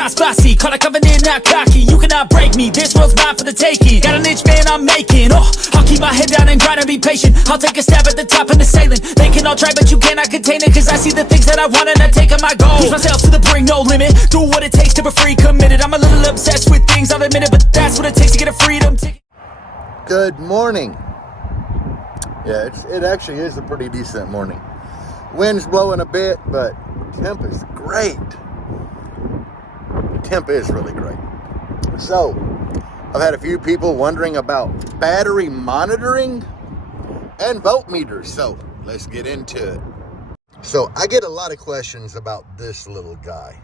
die spicy, call a covenant, not cocky. You cannot break me, this world's mine for the taking. Got an inch, man, I'm making. I'll keep my head down and grind and be patient. I'll take a stab at the top and the sailing. They can all try, but you cannot contain it. Cause I see the things that I want and I take on my goal. Push myself to the brink, no limit. Do what it takes to be free, committed. I'm a little obsessed with things, I'll admit it. But that's what it takes to get a freedom ticket. Good morning. Yeah, it actually is a pretty decent morning. Wind's blowing a bit, but temp is great. The temp is really great. So, I've had a few people wondering about battery monitoring and voltmeters. So, let's get into it. So, I get a lot of questions about this little guy.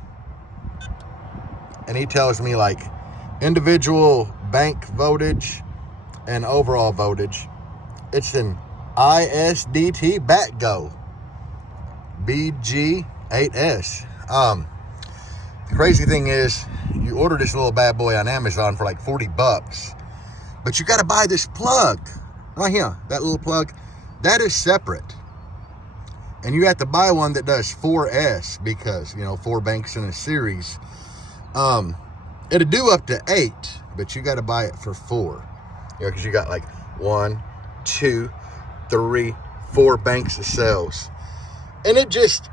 And he tells me like individual bank voltage and overall voltage. It's an ISDT BATGO BG8S. The crazy thing is, you order this little bad boy on Amazon for like 40 bucks, but you got to buy this plug right here. That little plug, that is separate, and you have to buy one that does 4S because, you know, 4 banks in a series. It'll do up to 8, but you got to buy it for 4. You know, because you got like 1, 2, 3, 4 banks of cells. And it just,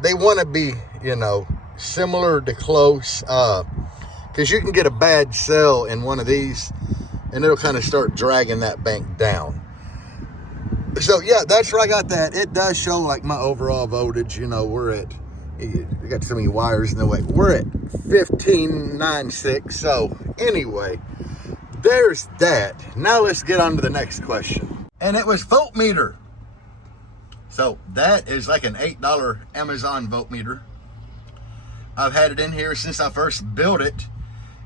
they want to be, you know, similar to close. Because you can get a bad cell in one of these and it'll kind of start dragging that bank down. So yeah, that's where I got that. It does show like my overall voltage. You know, we're at, you got so many wires in the way. We're at 1596. So anyway, there's that. Now let's get on to the next question. And it was voltmeter. So that is like an $8 Amazon voltmeter. I've had it in here since I first built it.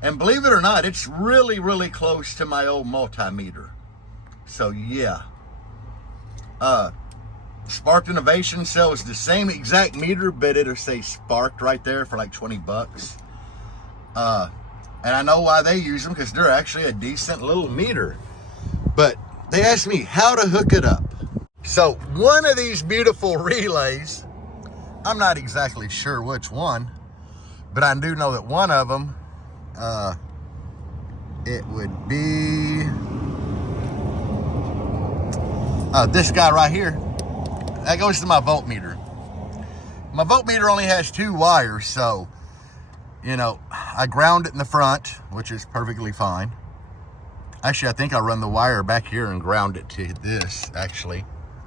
And believe it or not, it's really, really close to my old multimeter. So yeah. Sparked Innovation sells the same exact meter, but it'll say Sparked right there for like 20 bucks. And I know why they use them, because they're actually a decent little meter. But they asked me how to hook it up. So one of these beautiful relays, I'm not exactly sure which one, but I do know that one of them, it would be this guy right here. That goes to my voltmeter. My voltmeter only has 2 wires, so, you know, I ground it in the front, which is perfectly fine. Actually, I think I run the wire back here and ground it to this, actually.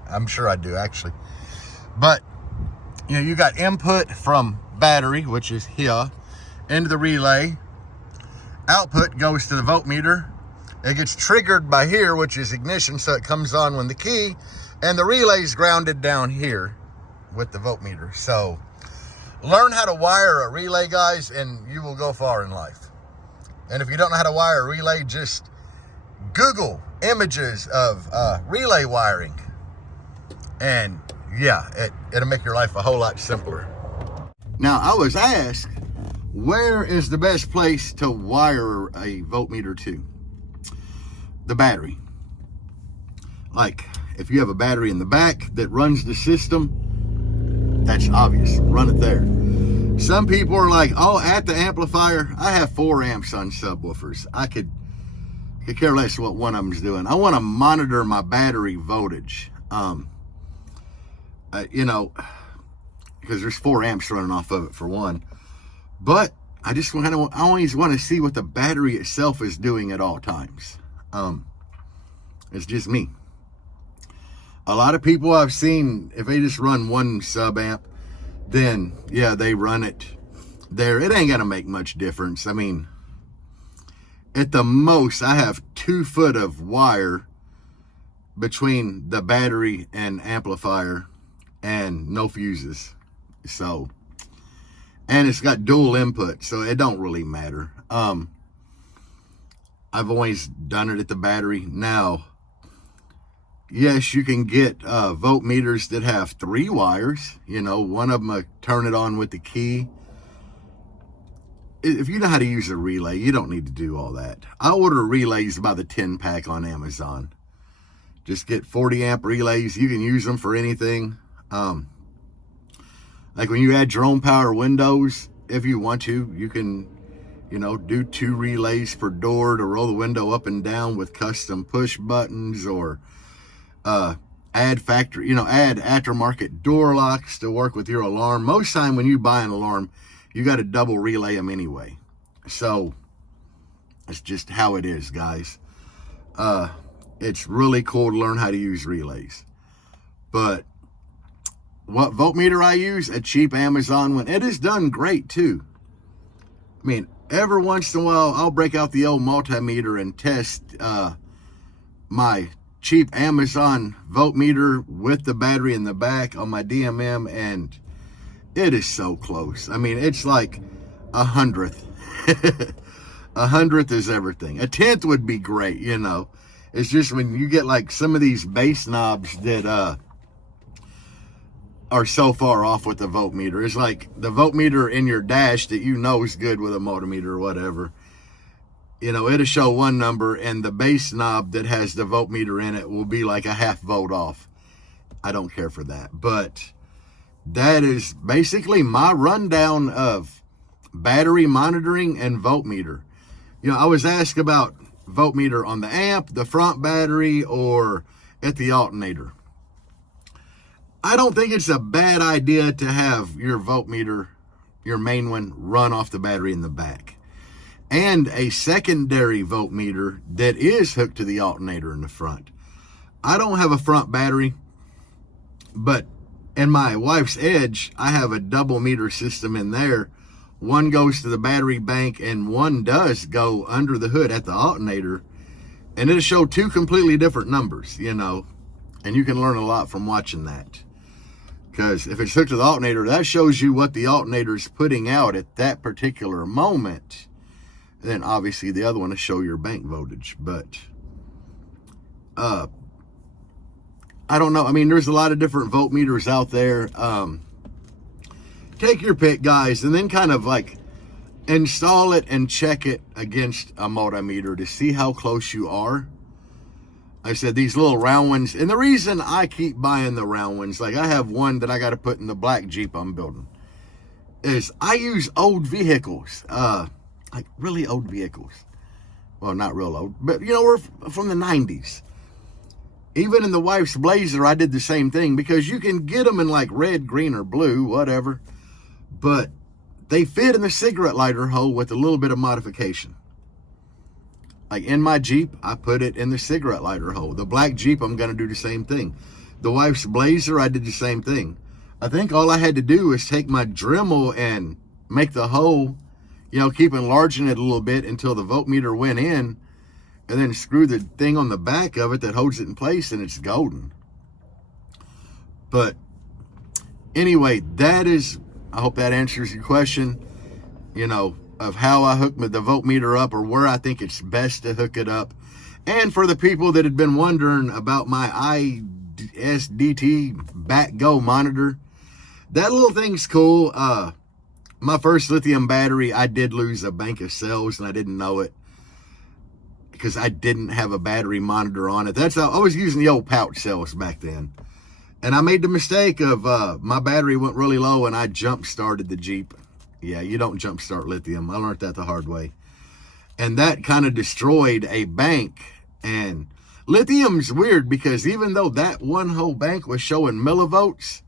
I'm sure I do, actually. But, you know, you got input from battery, which is here, into the relay. Output goes to the voltmeter. It gets triggered by here, which is ignition, so it comes on when the key, and the relay's grounded down here with the voltmeter. So, learn how to wire a relay, guys, and you will go far in life. And if you don't know how to wire a relay, just Google images of relay wiring. And yeah, it'll make your life a whole lot simpler. Now, I was asked, where is the best place to wire a voltmeter to? The battery. Like, if you have a battery in the back that runs the system, that's obvious. Run it there. Some people are like, oh, at the amplifier, I have 4 amps on subwoofers. I could care less what one of them's doing. I want to monitor my battery voltage. You know, because there's 4 amps running off of it for one. But I just I always want to see what the battery itself is doing at all times. It's just me. A lot of people I've seen, if they just run 1 sub amp, then yeah, they run it there. It ain't gonna make much difference. I mean, at the most, I have 2 foot of wire between the battery and amplifier, and no fuses. So, and it's got dual input, so it don't really matter. I've always done it at the battery. Now, yes, you can get voltmeters that have 3 wires. You know, one of them turn it on with the key. If you know how to use a relay, you don't need to do all that. I order relays by the 10 pack on Amazon. Just get 40 amp relays. You can use them for anything. Like when you add drone power windows, if you want to, you can, you know, do 2 relays per door to roll the window up and down with custom push buttons, or add aftermarket door locks to work with your alarm. Most time when you buy an alarm, you got to double relay them anyway. So it's just how it is, guys. It's really cool to learn how to use relays. But what voltmeter I use, a cheap Amazon one, it is done great too. I mean, every once in a while, I'll break out the old multimeter and test my cheap Amazon voltmeter with the battery in the back on my DMM, and it is so close. I mean, it's like 100th. 100th is everything. A 10th would be great, you know. It's just when you get like some of these base knobs that are so far off with the voltmeter. It's like the voltmeter in your dash that you know is good with a multimeter or whatever. You know, it'll show one number, and the base knob that has the voltmeter in it will be like a ½ volt off. I don't care for that. But that is basically my rundown of battery monitoring and voltmeter. You know, I was asked about voltmeter on the amp, the front battery, or at the alternator. I don't think it's a bad idea to have your voltmeter, your main one, run off the battery in the back, and a secondary voltmeter that is hooked to the alternator in the front. I don't have a front battery, but in my wife's Edge, I have a double meter system in there. One goes to the battery bank, and one does go under the hood at the alternator, and it'll show 2 completely different numbers, you know, and you can learn a lot from watching that. Because if it's hooked to the alternator, that shows you what the alternator is putting out at that particular moment. And then obviously the other one will show your bank voltage. But I don't know. I mean, there's a lot of different voltmeters out there. Take your pick, guys, and then kind of like install it and check it against a multimeter to see how close you are. I said these little round ones, and the reason I keep buying the round ones, like I have one that I got to put in the black Jeep I'm building, is I use old vehicles, like really old vehicles. Well, not real old, but you know, we're from the 90s. Even in the wife's Blazer, I did the same thing, because you can get them in like red, green, or blue, whatever, but they fit in the cigarette lighter hole with a little bit of modification. Like in my Jeep, I put it in the cigarette lighter hole. The black Jeep, I'm going to do the same thing. The wife's Blazer, I did the same thing. I think all I had to do was take my Dremel and make the hole, you know, keep enlarging it a little bit until the voltmeter went in, and then screw the thing on the back of it that holds it in place, and it's golden. But anyway, that is, I hope that answers your question, you know, of how I hook the voltmeter up, or where I think it's best to hook it up. And for the people that had been wondering about my ISDT back go monitor, that little thing's cool. My first lithium battery, I did lose a bank of cells, and I didn't know it because I didn't have a battery monitor on it. That's how I was using the old pouch cells back then. And I made the mistake of my battery went really low, and I jump started the Jeep. Yeah, you don't jump start lithium. I learned that the hard way. And that kind of destroyed a bank. And lithium's weird, because even though that one whole bank was showing millivolts,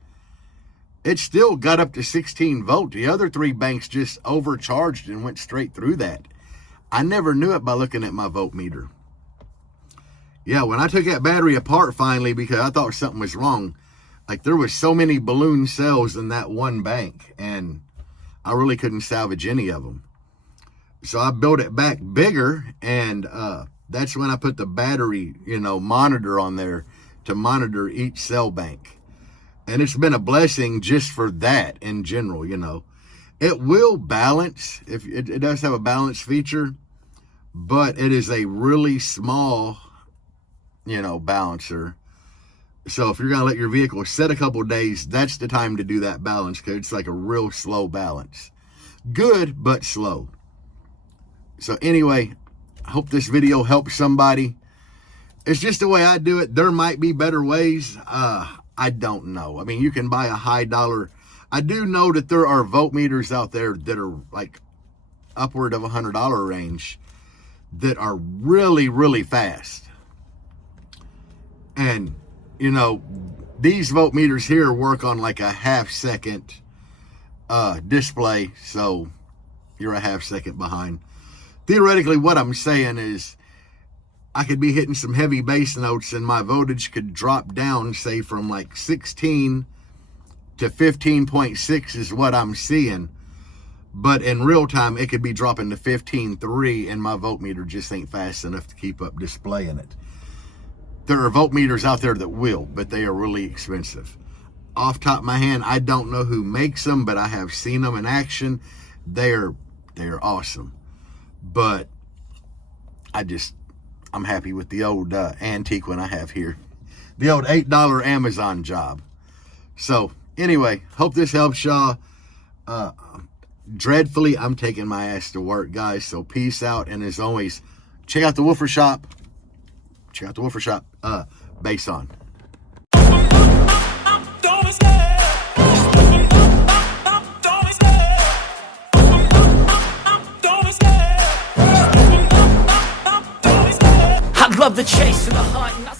it still got up to 16 volt. The other 3 banks just overcharged and went straight through that. I never knew it by looking at my voltmeter. Yeah, when I took that battery apart finally, because I thought something was wrong, like there was so many balloon cells in that one bank, and I really couldn't salvage any of them. So I built it back bigger, and that's when I put the battery, you know, monitor on there to monitor each cell bank. And it's been a blessing just for that in general, you know. It will balance, if it does have a balance feature, but it is a really small, you know, balancer. So if you're going to let your vehicle set a couple of days, that's the time to do that balance, because it's like a real slow balance. Good, but slow. So anyway, I hope this video helps somebody. It's just the way I do it. There might be better ways. I don't know. I mean, you can buy a high dollar I do know that there are voltmeters out there that are like upward of $100 range that are really, really fast. And, you know, these voltmeters here work on like a half-second display, so you're a half-second behind. Theoretically, what I'm saying is I could be hitting some heavy bass notes and my voltage could drop down, say, from like 16 to 15.6 is what I'm seeing. But in real time, it could be dropping to 15.3 and my voltmeter just ain't fast enough to keep up displaying it. There are voltmeters out there that will, but they are really expensive. Off top of my hand, I don't know who makes them, but I have seen them in action. They're awesome. But I'm happy with the old antique one I have here. The old $8 Amazon job. So anyway, hope this helps y'all. Dreadfully, I'm taking my ass to work, guys. So peace out. And as always, check out the Woofer Shop. Check out the Woofer Shop. Bass on. I love the chase and the hunt, and I